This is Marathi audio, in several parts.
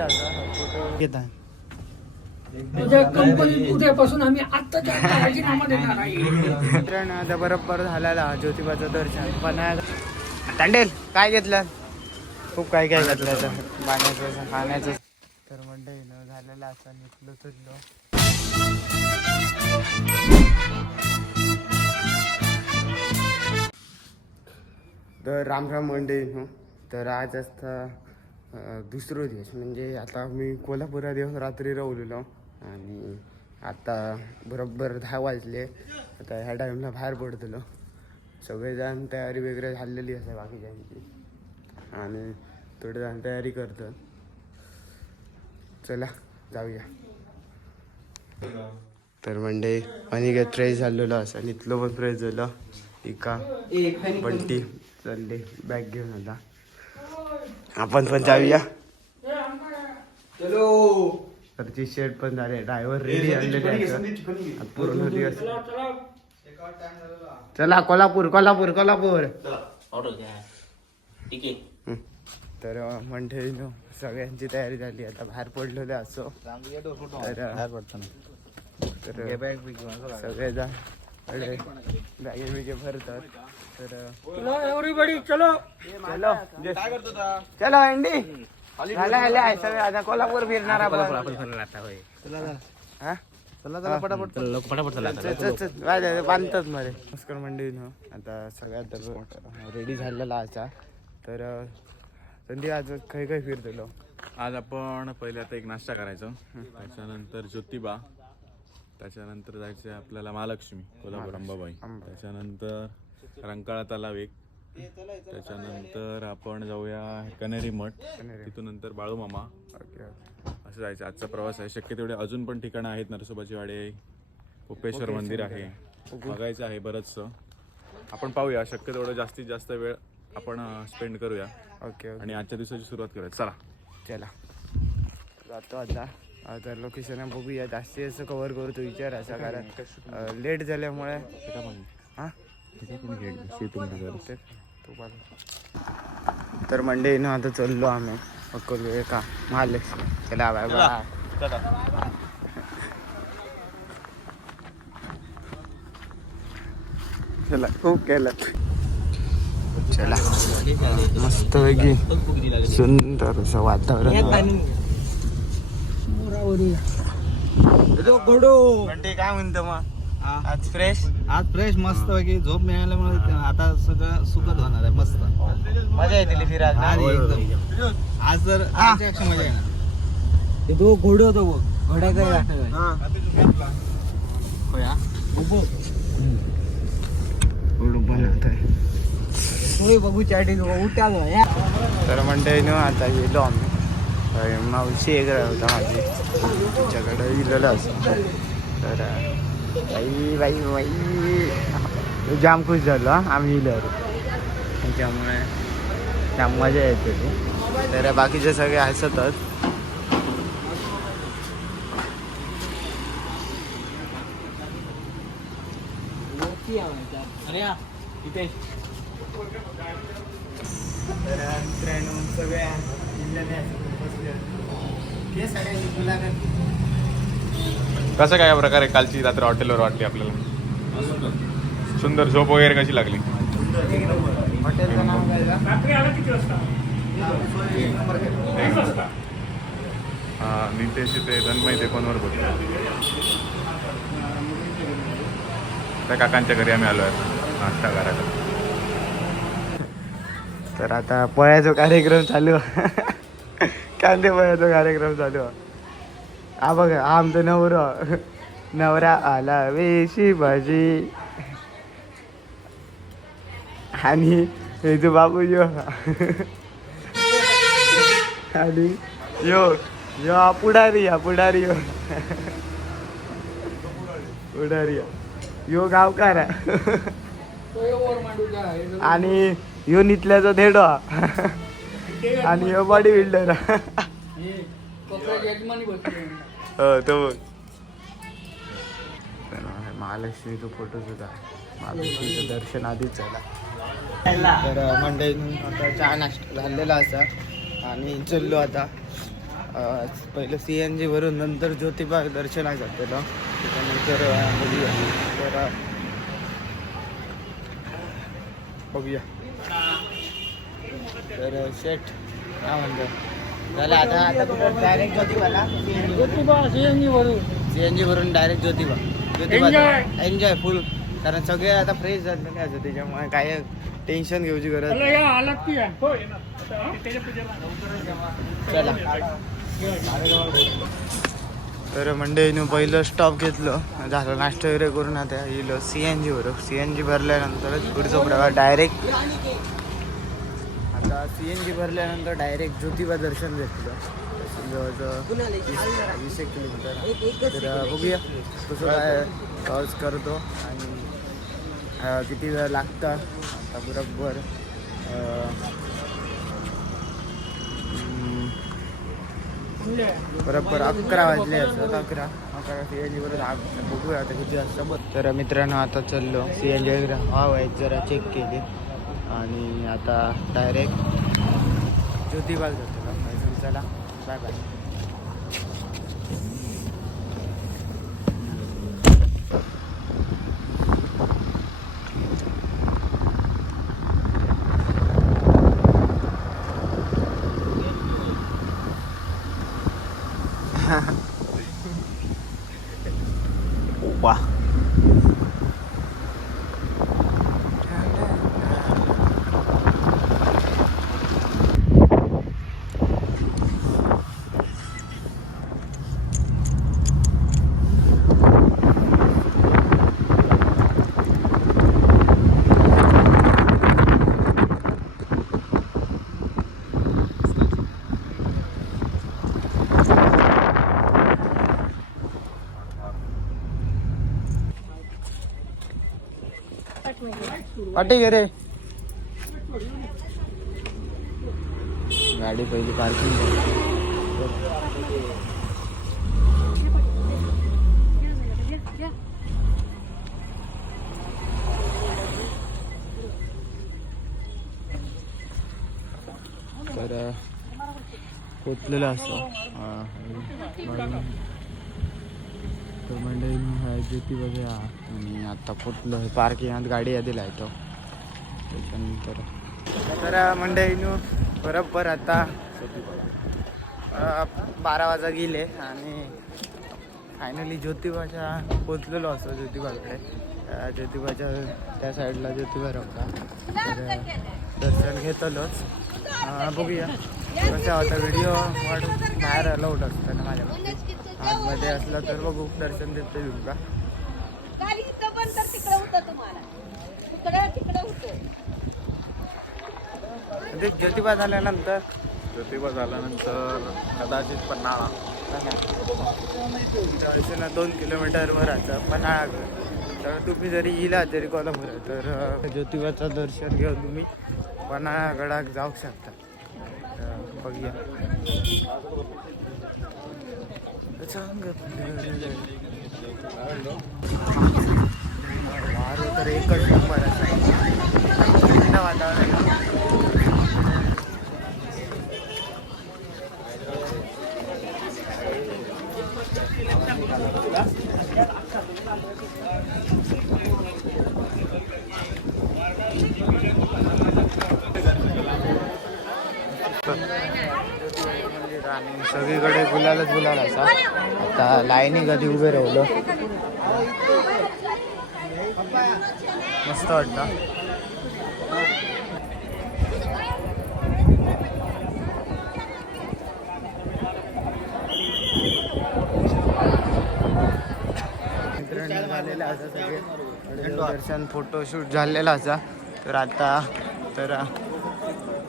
झालेला आता फोटो घेत आहे. कंपनीत उद्यापासून आम्ही आत्ताच्या राजीनामा देणार आहे. मित्रांनो आता बरोबर झालेला ज्योतिबाचं दर्शन. पण तांडेल काय घेतलं? खूप काय काय घेतलं तर पाण्याचं खाण्याचं. तर मंडळी झालेलं असं निघलो तुझलो. तर रामराम मंडळी. तर आज असता दुसरा दिवस, म्हणजे आता मी कोल्हापुरा दिवस रात्री राहिलेलो आणि आता बरोबर 10 वाजले. आता ह्या टाईमला बाहेर पडतलो. सगळेजण तयारी वगैरे झालेली असते बाकीच्यांची आणि थोडे जण तयारी करतात. चला जाऊया. तर म्हणजे अनिकेत फ्रेश झालेलो असं इथलं पण फ्रेश झालं. एका बंटी चालले बॅग घेऊन. आता आपण पण जाऊया. घरची शेट पण झाले. ड्रायव्हर रेडी आणले पूर्ण दिवस. चला कोल्हापूर कोल्हापूर कोल्हापूर. तर म्हणजे सगळ्यांची तयारी झाली. आता बाहेर पडलेले असो. तर सगळेजण बॅगे बिगे भरतात. तर एव्हरीबडी चलो चलो काय करतो चलो अंडी सगळे आता कोल्हापूर फिरणार आपण. बांधतात मध्ये. नमस्कार मंडळी. आता सगळ्यात रेडी झालेला आता. तर संधी आज काही काही फिरतलो. आज आपण पहिले आता एक नाश्ता करायचो, त्याच्यानंतर ज्योतिबा, त्याच्यानंतर जायचं आपल्याला महालक्ष्मी कोल्हापूर अंबाबाई, त्याच्यानंतर रंकाळा तलाव एक, त्याच्यानंतर आपण जाऊया कनेरी मठ, तिथून नंतर बाळूमामा. असं जायचं आजचा प्रवास आहे. शक्य तेवढे अजून पण ठिकाणं आहेत. नरसोबाची वाडी आहे, कोपेश्वर मंदिर आहे, बघायचं आहे बरंचसं. आपण पाहूया. शक्य तेवढं जास्तीत जास्त वेळ आपण स्पेंड करूया. ओके. आणि आजच्या दिवसाची सुरुवात करूया. चला जातो आता. तर लोकेशन बघूया. जास्ती असं कव्हर करतो विचार असा, कारण लेट झाल्यामुळे. तर मंडे ना आता चाललो आम्ही अकोले का महालक्ष्मी. चला बाय बाय. चला खूप केलं. चला मस्त पैकी सुंदर असं वातावरण. घंटे काय म्हणतो मग? आज फ्रेश मस्त पैकी झोप मिळाल्यामुळे आता सगळं सुखद होणार आहे. मस्त मजा येते फिरायला. आज जर मजा येणार. तो घोडो होतो घोड्या काय बघू चॅटिंग उठा. तर मंडळी आता गेलो आम्ही. मावशी एक होता माझी, तुमच्याकडे गेलेलं असं. तर बाई बाई बाई जाम खुश झालो आम्ही गेल्यावर. त्याच्यामुळे जाम मजा येते ती. तर बाकीचे सगळे हसतच. तर मित्रांनो सगळ्या कसं काय प्रकारे कालची रात्र हॉटेलवर वाटली आपल्याला? सुंदर झोप वगैरे कशी लागली? हॉटेलचं नाव काय? नितेश ते तन्मय ते फोनवर बोलतो. त्या काकांच्या घरी आम्ही आलो आहे नाश्ता करायला. तर आता पोळ्याचा कार्यक्रम चालू. कांदे पोळ्याचा कार्यक्रम चालू. हा बघा आमचं नवरा आला वेशी भाजी. आणि हे जो बाबू यो आणि यो पुढारी यो गावकार. आणि यो नितल्याचा धेडो. आणि यो बॉडी बिल्डर. तो महालक्ष्मीचा फोटो सुद्धा. महालक्ष्मीचं दर्शन आधीच झाला. तर मंडळी आता चहा नाश्ता झालेला असा आणि चाललो आता पहिलं CNG वरून नंतर ज्योतिबा दर्शनाला जातेलो त्याच्यानंतर बघूया तर शेट काय म्हणतो झालं आता डायरेक्ट ज्योतिबाला CNG वरून डायरेक्ट ज्योतिबा एन्जॉय फुल कारण सगळे आता फ्रेश झालेले असं त्याच्यामुळे काय टेन्शन घेऊची गरज नाही. चला तर मंडळीनं पहिलं स्टॉप घेतलं झालं नाश्ता वगैरे करून आता येईल CNG वरून CNG भरल्यानंतरच पुढचं प्रवास डायरेक्ट आता CNG भरल्यानंतर डायरेक्ट ज्योतिबा दर्शन घेतलं जवळजवळ 20 किलोमीटर तर बघूया कसं काय पाऊस करतो आणि किती वेळ लागतं आता बरोबर 11 वाजले असतात 11 CNG बरोबर बघूया आता किती वाजता तर मित्रांनो आता चाललो CNG हवा आहे जरा चेक केली आणि आता डायरेक्ट ज्योतिबा जातो चला बाय बाय. वा पाठी गे रे गाडी पहिली पार्किंग तर पोचलेलं असं तर मंडळी ज्योतिबा घ्या आणि आता पोचलो पार्किंगात गाडी आधीला येतो त्याच्यानंतर तर मंडळीनं बरोबर आता 12 वाजा गेले आणि फायनली ज्योतिबाच्या पोचलेलो असतो ज्योतिबाकडे ज्योतिबाच्या त्या साईडला ज्योतिबा होता तर दर्शन घेतलोच बघूया कसा होता व्हिडिओ वाढून बाहेर अलाउड असतं ना माझ्या आतमध्ये असला तर बघू दर्शन देतो येऊ का ज्योतिबा झाल्यानंतर कदाचित पन्हाळा 2 किलोमीटरवर राहतं पन्हाळागड तर तुम्ही जरी येला तरी कोल्हापूर तर ज्योतिबाचं दर्शन घेऊन तुम्ही पन्हाळागडाक जाऊ शकता तर बघूया वारं तर एकच नंबर थंड वातावरण आणि सगळीकडे गुलालच गुलाल असा आता लाईनी कधी उभे राहिलो मस्त वाटतं मित्रांनो झालेला असा सगळे दर्शन फोटोशूट झालेला असा तर आता तर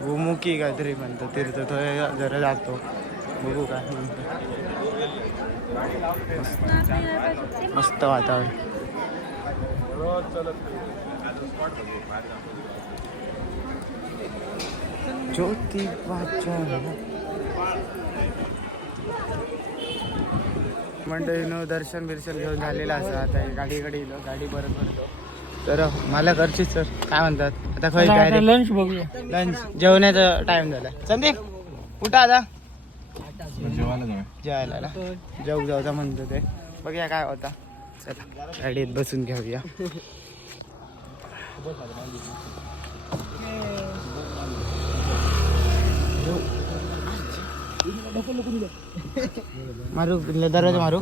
गोमुखी काहीतरी म्हणतो तीर्थ थोडे जरा जातो बघू काय म्हणतो मस्त वातावरण ज्योतिबाच्या मंडळीनं दर्शन बिर्शन घेऊन झालेलं असं आता गाडीकडे येलो गाडी परत भरतो तर मला करशील सर काय म्हणतात आता काय लंच बघूया लंच जेवण्याचा टाइम झाला संदीप कुठं आता जेवायला जाऊया. जेवायला जाऊचा म्हणतो ते. बघूया काय होता. चला गाडीत बसून घेऊया. मारू दरवाजा मारू.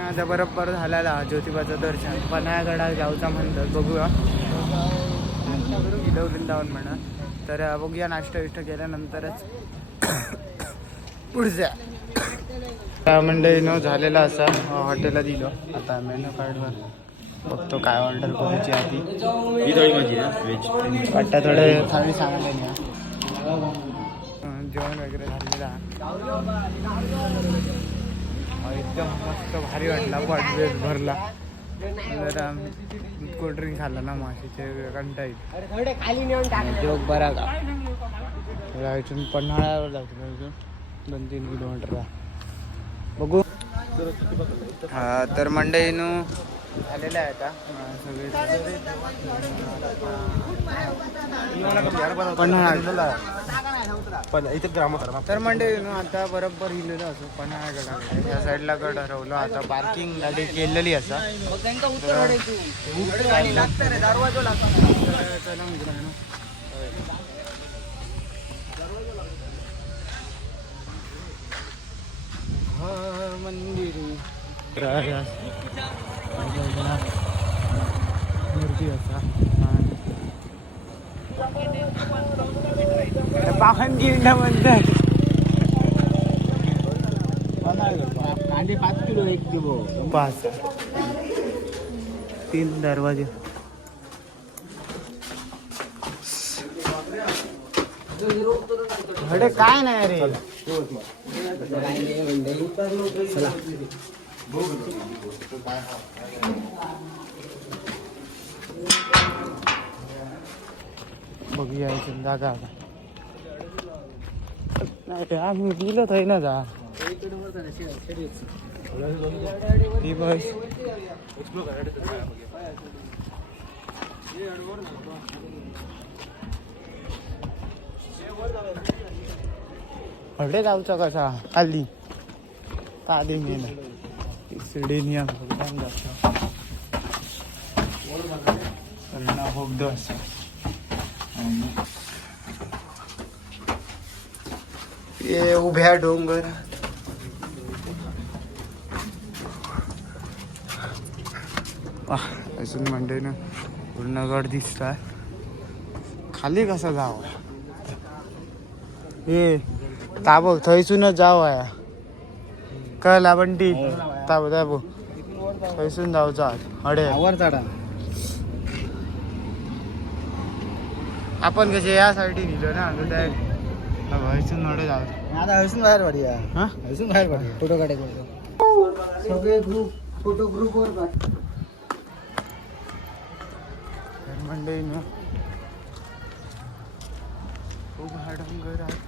आता बरोबर झालेला ज्योतिबाचं दर्शन. पन्हाळगडात जाऊचा म्हणतात. बघूया वृंदावन म्हणा. तर बघूया नाश्ता विष्टा केल्यानंतरच पुढच्या मंडळी न झालेला असा हॉटेलला दिलो. आता मेनू कार्डवर बघतो काय ऑर्डर करायची आधी. ही थोडी माझी ना व्हेज. वाटतं थोडे थाळी सांगायला नाही. जेवण वगैरे झालेलं एकदम मस्त भारी वाटला. पोट वेळ भरला. जरा कोल्ड्रिंक खाल्ला ना माशीचे कंटा येईल. जोग बरा का इथून पन्हाळ्यावर जातो. इथून 2-3 किलोमीटरला बघू. तर मंडईनं झालेलं आहे आता सगळे. पन्हाळा तर मंडईनं आता बरोबर हिलेलं असं पन्हाळगडाकडे. त्या साईडला गड हरवलं. आता पार्किंग गाडी केलेली असा. मंदिर पाहणगिरी म्हणतात. 5 किलो 1 किलो 5 3 दरवाजे. अरे काय नाही रे. बघूया जागा नाही. आम्ही दिलं तर ना जा ती बस. हडे जाऊचा कसा खाली काली सिडीनिया होगद असा. ये उभ्या डोंगर अजून मंडईनं पूर्ण गड दिसताय. खाली कसा जावं हे ताबो थंयसूनच जावं आहे. कळला बंटी ताबो ताबो थंयसून जाऊचा हडे आवर चढा. आपण कसे या साईडी निघलो ना हयसून नडे जाऊ. आता हयसून बाहेर पडूया. हा हयसून बाहेर पडूया. फोटो काढायचे सगळे ग्रुप फोटो ग्रुपवर काढ. मंडई ना खूप हा डोंगर आहे.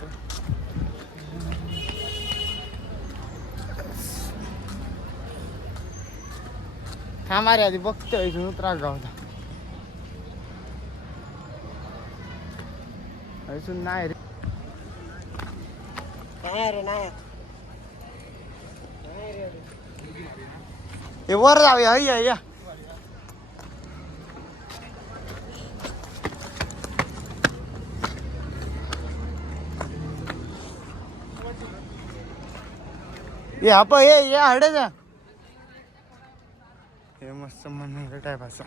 थांबा रे आधी बघतोय. इथून उतरा गावता अजून नाही रे. नाही हे वर जाऊया. या आप ये हडे जा. हे मस्त म्हणून टाईप असा.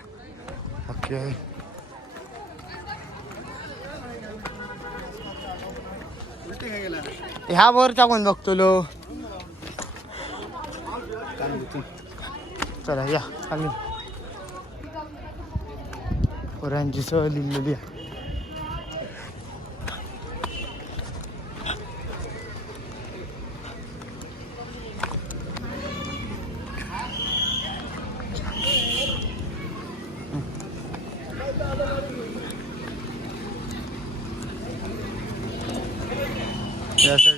ओके ह्या वर टाकून बघतो लो. चला या खाली पोरांची सहल लिहिलेली आहे.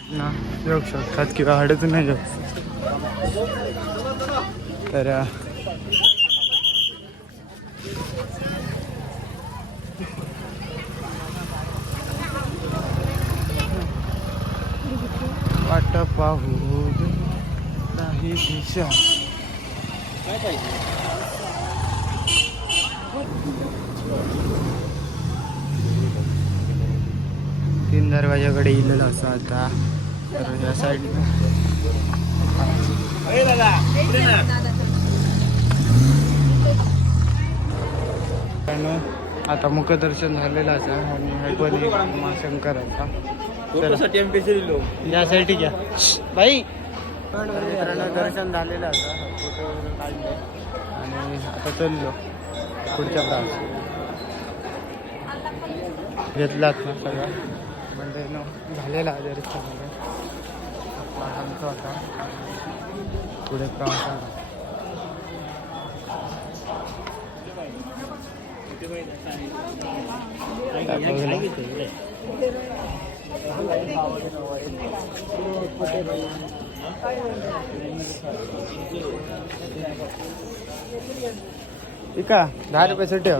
ना जाऊ शकतात किंवा अडचून नाही जाऊ तर वाट पाहू दे नाही दिशा तीन दरवाजाकडे इलेलं असं आता तर या साईड आता मुखदर्शन झालेलं असं आणि हे पण एक उमाशंकराचा यासाठी घ्या बाई मित्रांनो दर्शन झालेलं असं फोटो वगैरे काढले आणि आता चाललो पुढच्या प्रास घेतलात ना सगळं म्हणजे झालेला दर्शन आमचं आता पुढे प्रवास का 10 रुपये सुट्टे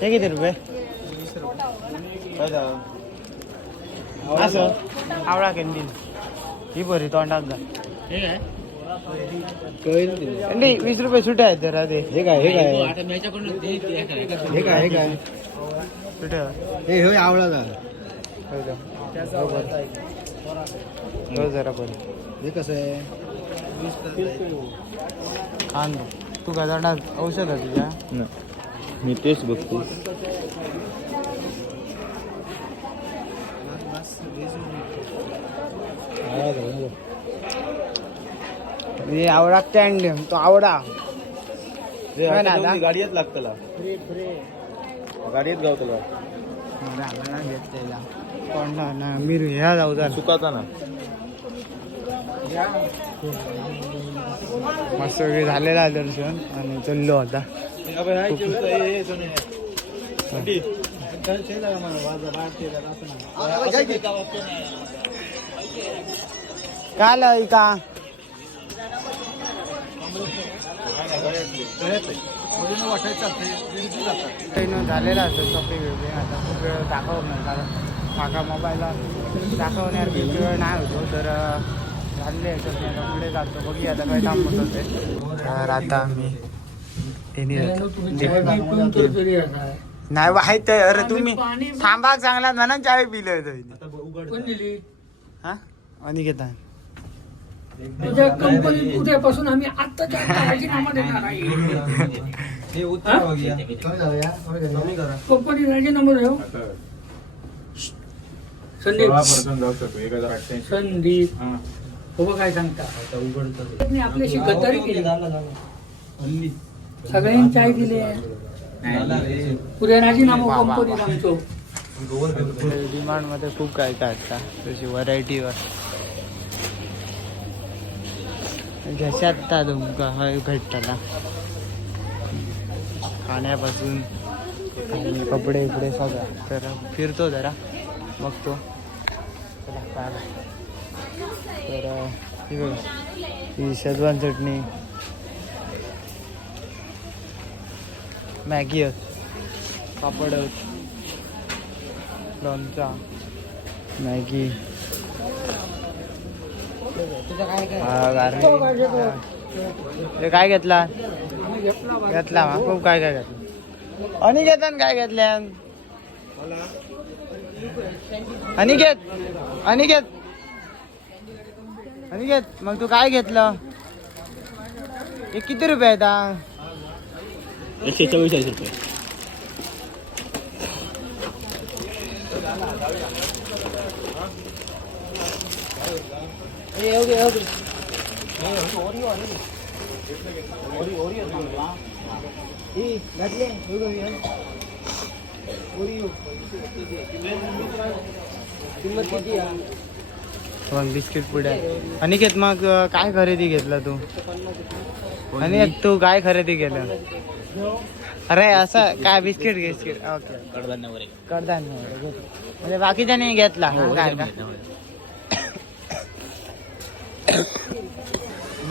हे किती रुपये असं आवळा केंदी ही बरी तोंडात घाल अंडी 20 रुपये सुट्टे आहेत जरा ते हे काय सुट्टे हे आवळा झाला जरा पण हे कसं आहे खान तू का तोंडात औषध आहे तुझ्या मी तेच बघतो मी आवडा स्टँड तो आवडा गाडीत लागतला गाडीत गावतला घेतलेला पण ना मी ह्या जाऊ जा चुकाचा ना मस्त वगैरे झालेला दर्शन आणि चाललो आता काल का झालेला असं शॉपिंग वेगळे आता खूप वेळ दाखवणार कारण काका मोबाईलला दाखवण्यावर खूप वेळ नाही होतो तर झालेले याच्यात आता पुढे जातो बघी आता काय थांबत होते तर आता आम्ही नाही माहित आहे अरे तुम्ही थांबा चांगला म्हणा चाय पिलं हा आणि घेता तुझ्या कंपनीत उद्यापासून आम्ही आत्ताच्या आत्ता राजीनामा देणार आहे कंपनी राजीनामा देऊ संदीप हो काय सांगता आपल्याशी गद्दारी केली सगळ्यांनी चाय दिले उद्या राजीनामा कंपनीत आमचो डिमांड मध्ये खूप काय काय असतात तशी व्हरायटीवर घशात तुमका भेटताना खाण्यापासून आणि कपडे इकडे सगळं तर फिरतो जरा बघतो तर ही बघ ही शेजवान चटणी मॅगी पापड लोणचा मॅगी गार्लिक काय घेतला घेतला खूप काय काय घेतलं अनिकेत काय घेतल्या अनिकेत मग तू काय घेतलं हे किती रुपये आहेत 144 रुपये बिस्किट पुड्या अनिकेत मग काय खरेदी घेतला तू आणि तू काय खरेदी केलं अरे असं काय बिस्किट ओके कडधान्य म्हणजे बाकीच्याने घेतला काय का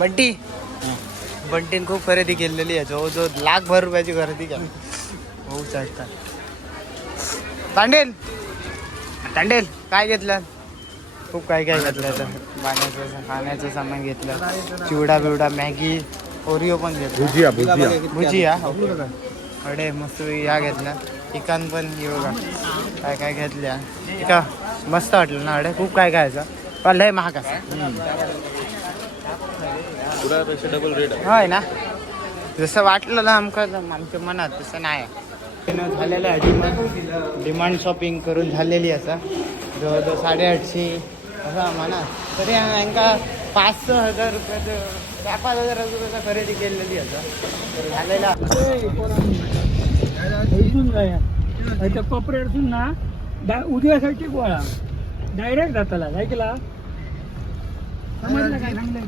बंटी बंटीन खूप खरेदी केलेली आहे जवळजवळ लाखभर रुपयाची खरेदी केली हो चालतात. तांडेल तांडेल काय घेतलं खूप काय काय घेतलं तर पाण्याचं खाण्याचं सामान घेतलं चिवडा बिवडा मॅगी ओरिओ पण घेतलं भुजिया अडे मस्त या घेतल्या चिकन पण हे बघा काय काय घेतल्या का मस्त वाटलं ना अडे खूप काय काय पण लय महाग असं डबल रेट होय ना जसं वाटलं ना आमच्या मनात तसं नाही झालेलं आहे डिमांड शॉपिंग करून झालेली असा जवळजवळ 850 असं म्हणा तरी यांका 5,000 रुपयाचं 5,000 रुपयाचा खरेदी केलेली असं तर झालेला कोपऱ्यातून ना उजव्यासाठी गोळा डायरेक्ट जाताला ऐकला समजलं काय सांगलंय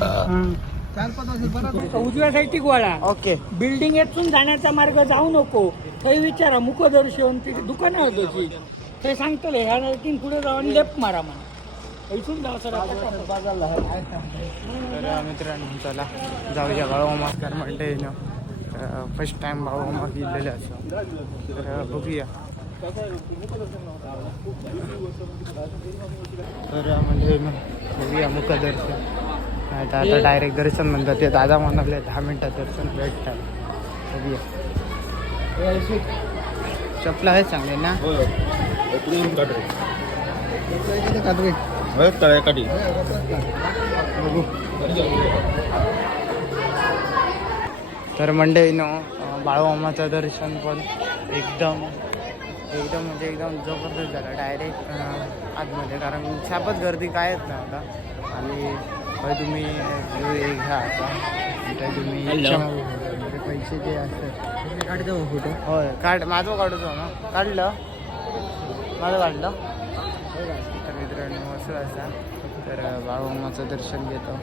का उजव्या साईडची गोळा ओके बिल्डिंग येथून जाण्याचा मार्ग जाऊ नको ते विचारा मुखदर्शन ती दुकानं होती ते सांगतले ह्या तीन पुढे जाऊन लेफ्ट मारा म्हणा इथून जाऊ सर तर मित्रांनो चला जाऊया बाळूमास्कर म्हणते ना फर्स्ट टाइम बाळूमा गेलेले असं तर बघूया तर म्हणजे बघूया मुखदर्शन नाही तर आता डायरेक्ट दर्शन म्हणतात ते दादा म्हणाले 10 मिनिटात दर्शन भेटतात बघूया चपला आहे चांगले ना बघू तर मंडळीनं बाळूमामाचं दर्शन पण एकदम म्हणजे एकदम जबरदस्त झालं डायरेक्ट आतमध्ये कारण छापच गर्दी कायच नव्हता आणि तुम्ही घ्या आता तुम्ही पैसे जे असतात काढतो फोटो होय माझं काढतो ना काढलं माझं काढलं तर मित्रांनो असं असा तर बाळूमामाचं दर्शन घेतो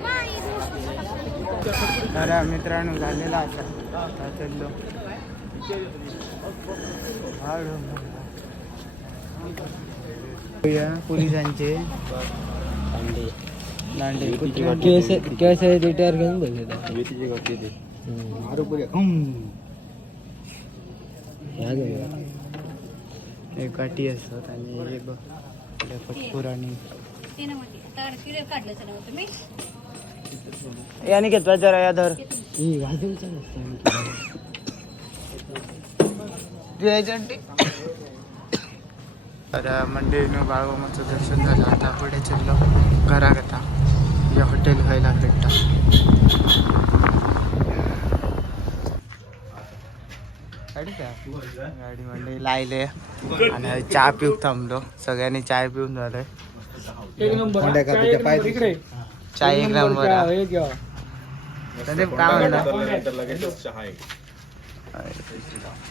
तर मित्रांनो झालेला असा आता चाललो पोलिसांचे दांडे रिटायर घेऊन एक काठी असतात आणि एक पटपूर आणि याने घेतला जरा या धर तर मंडळीनं बाळूमामाचं दर्शन झालं आता पुढे चाललो घराकरता या हॉटेल व्हायला भेटता गाडी मंडळी लायले आणि चहा पिऊन थांबलो सगळ्यांनी चाय पिऊन झालंय एक नंबर चाय एक नंबर काय म्हणलं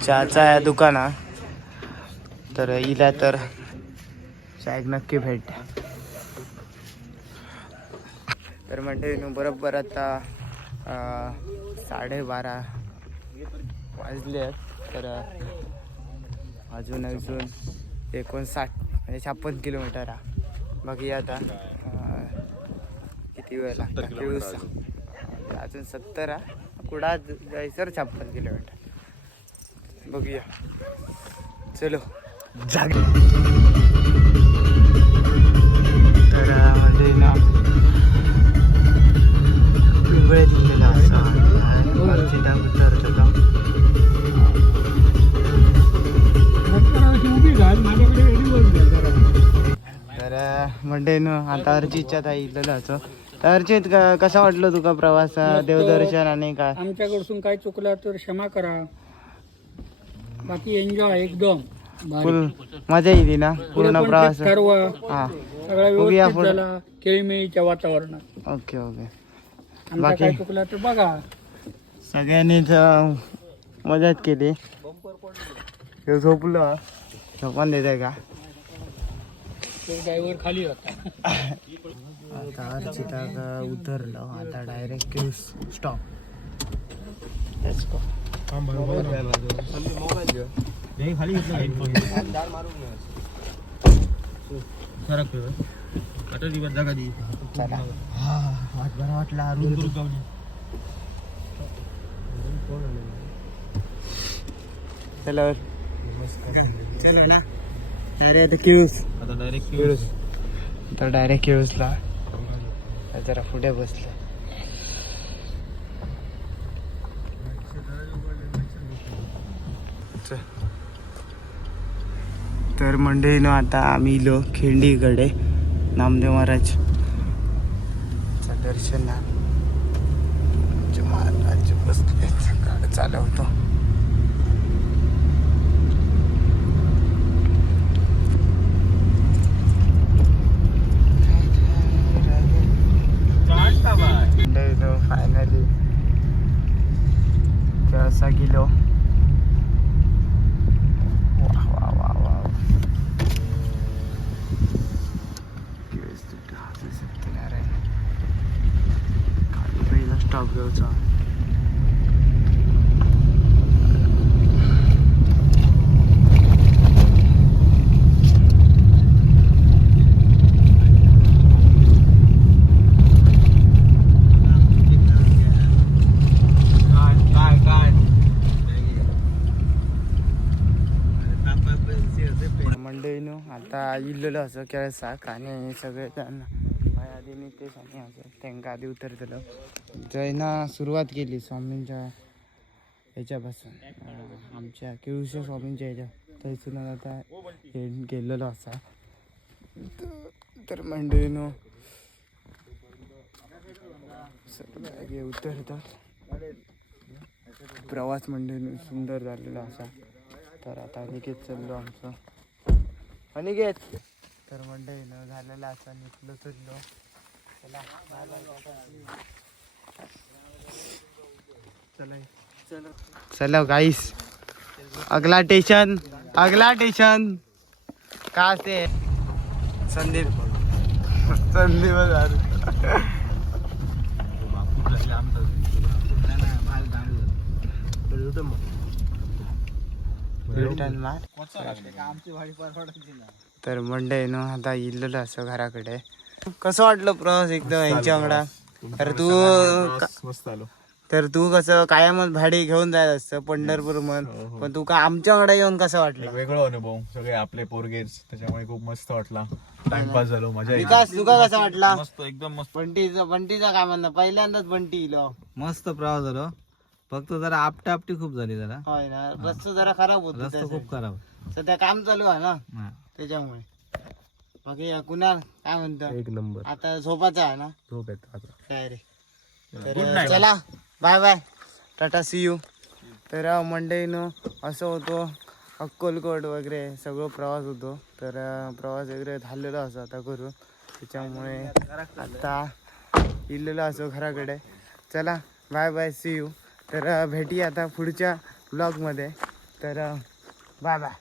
चहाचा या दुकाना तर इला तर चाय नक्की भेट तर म्हणजे बरोबर आता 12:30 वाजले आहेत तर अजून 59 म्हणजे 56 किलोमीटर बाकी आता किती वेळ लागतो अजून 70 कुठा जायचं 56 किलोमीटर बघूया चलो जागे तर मध्ये ना वेळ दिलेला असा उतरत होता तर म्हणजे आता अर्जितच्या ताई इथलं असं तर अर्जित कसा वाटलं तुका प्रवास देवदर्शन आणि काय आमच्याकडून काय चुकलं तर क्षमा करा बाकी एन्जॉय एकदम फुल मजा येते ना पूर्ण प्रवास ठरवा हा सगळा व्यवस्थित झाला खेळमेळीच्या वातावरणात ओके ओके आमचा काय चुकला तर बघा सगळ्यांनीच मदत केली झोपलं झोपून देते का तो ड्रायव्हर खाली होता आता अर्चिता उतरलो आता डायरेक्ट स्टॉप चला वाट बरा वाटला चलो चलो ना आता डायरेक्ट तर डायरेक्ट केळूसला जरा पुढे बसलो. तर मंडळीनं आता आम्ही इलो खिंडीकडे नामदेव महाराज दर्शन महाराज बसले गाडी चालवतो. फायनली कसा किलो वा वा वा वा खाली पहिला स्टॉप घ्यायचा. मंडळीनो आता इल्लेलो असं केळसाक आणि सगळे जण आधी ते स्वामी असं त्यांना आधी उतरतलो. जयना सुरुवात केली स्वामींच्या ह्याच्यापासून आमच्या केळूच्या स्वामींच्या ह्याच्या थंयसून आता हे गेलेलो असा. तर मंडळीनो सगळे उतरतात. प्रवास मंडळीनो सुंदर झालेला असा. तर आता अनिकेत चाललो आमचं अनिकेत. तर मंडळीनं झालेला असा निघलो चललो. चला चलो गाइस अगला स्टेशन कहाँ से संदीप तर मंडळीनं आता इल्लेलो असं घराकडे. कसं वाटलं प्रवास एकदम यांच्या वांगडा. मस्त आलो. तर तू कसं कायमच भाडी घेऊन जायचं असतं पंढरपूर मध्ये, पण तू का आमच्या वांगडा येऊन कसं वाटलं? वेगळा अनुभव, सगळे आपले पोरगेच, त्याच्यामुळे खूप मस्त वाटला. टाइमपास झालो, मजा येईल. विकास तुका कसा वाटला? मस्त एकदम मस्त. बंटीचा काय म्हणणं? पहिल्यांदाच बंटी इलो. मस्त प्रवास झाला. फक्त जरा आपटी खूप झाली जरा. होय ना, रस्ता जरा खराब होतो. रस्ता खूप खराब. सध्या काम चालू आहे ना हा. त्याच्यामुळे. बाकी कुणाल काय म्हणतो? एक नंबर. आता झोपाचा आहे ना? झोप येत आता. काय रे. तर चला bye bye, tata see you. तर मंडळीनं असं होतो अक्कलकोट वगैरे सगळं प्रवास होतो. तर प्रवास वगैरे झालेला असं आता करून, त्याच्यामुळे आता इल्लेलो असो घराकडे. चला बाय बाय सी यू. तर भेटी आता पुढच्या ब्लॉगमध्ये. तर बाय बाय.